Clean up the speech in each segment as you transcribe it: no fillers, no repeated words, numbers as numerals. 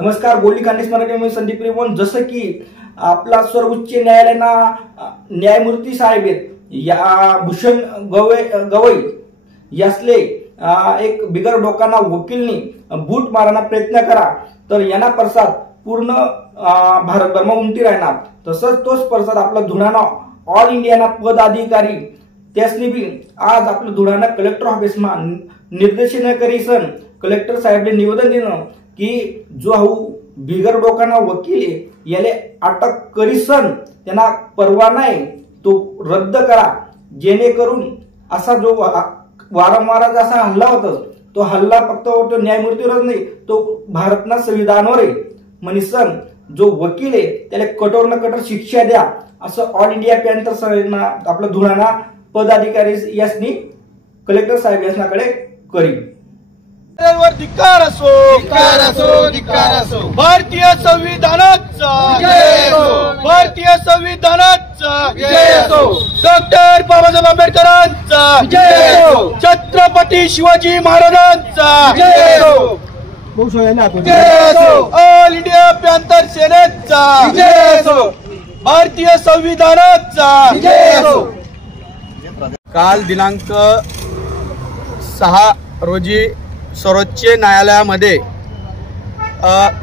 नमस्कार, बोली कांडेस मराठी संदीप रेवण. जसं की आपला सर्वोच्च न्यायालयाना न्यायमूर्ती साहेब या भूषण गवई यासले एक बिगर डोकाना वकीलनी बूट माराना प्रयत्न करा तर यांना प्रसाद पूर्ण भारतभरमा उमटी राहणार. तसंच तोच प्रसाद आपला धुळाना ऑल इंडियाना पदाधिकारी त्यासनी बी आज आपलं धुळाना कलेक्टर ऑफिसमा निर्देशन करीसन कलेक्टर साहेबले निवेदन देणं की जो बिगर डोकाना वकील याले अटक करीसन त्यांना परवाना आहे तो रद्द करा, जेणेकरून असा जो वारंवार असा हल्ला होता तो हल्ला फक्त तो न्यायमूर्तीवरच नाही तो भारतना संविधानावर आहे. म्हणून जो वकील आहे त्याला कठोर न कठोर शिक्षा द्या असं ऑल इंडिया पॅन्थर संघटना आपलं धुळाना पदाधिकारी यासनी कलेक्टर साहेब यासनाकडे करी. धिक्कार असो, धिक्कार असो. भारतीय संविधानाचा जय असो. भारतीय संविधानाचा जय असो. डॉक्टर बाबासाहेब आंबेडकरांचा जय असो. छत्रपती शिवाजी महाराजांचा जय असो. जय असो. ऑल इंडिया पॅन्थर सेनेचा जय असो. भारतीय संविधानाचा जय असो. काल दिनांक 6 रोजी सर्वोच्च न्यायालयामध्ये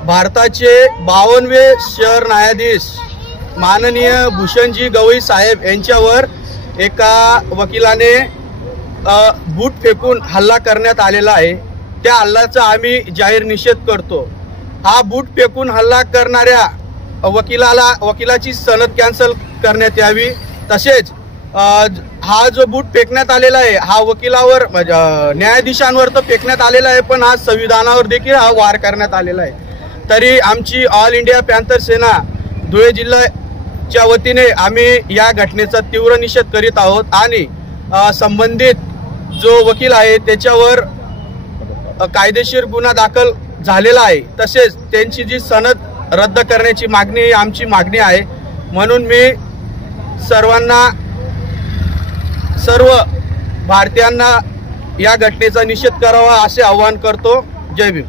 भारताचे 52वे सरन्यायाधीश माननीय भूषणजी गवई साहेब यांच्यावर एका वकिलाने बूट फेकून हल्ला करण्यात आलेला आहे. त्या हल्ल्याचा आम्ही जाहीर निषेध करतो. हा बूट फेकून हल्ला करणाऱ्या वकिलाची सनद कॅन्सल करण्यात यावी. तसेच हा जो बूट फेकण्यात आलेला आहे हा वकिलावर न्यायाधीशांवर तर फेकण्यात आलेला आहे, पण आज संविधानावर देखील हा वार करण्यात आलेला आहे. तरी आमची ऑल इंडिया पॅन्थर सेना धुळे जिल्ह्याच्या वतीने आम्ही या घटनेचा तीव्र निषेध करीत आहोत आणि संबंधित जो वकील आहे त्याच्यावर कायदेशीर गुन्हा दाखल झालेला आहे. तसेच त्यांची जी सनद रद्द करण्याची मागणी ही आमची मागणी आहे. म्हणून मी सर्व भारतीयांना या घटनेचा निषेध करावा असे आवाहन करतो. जय भीम.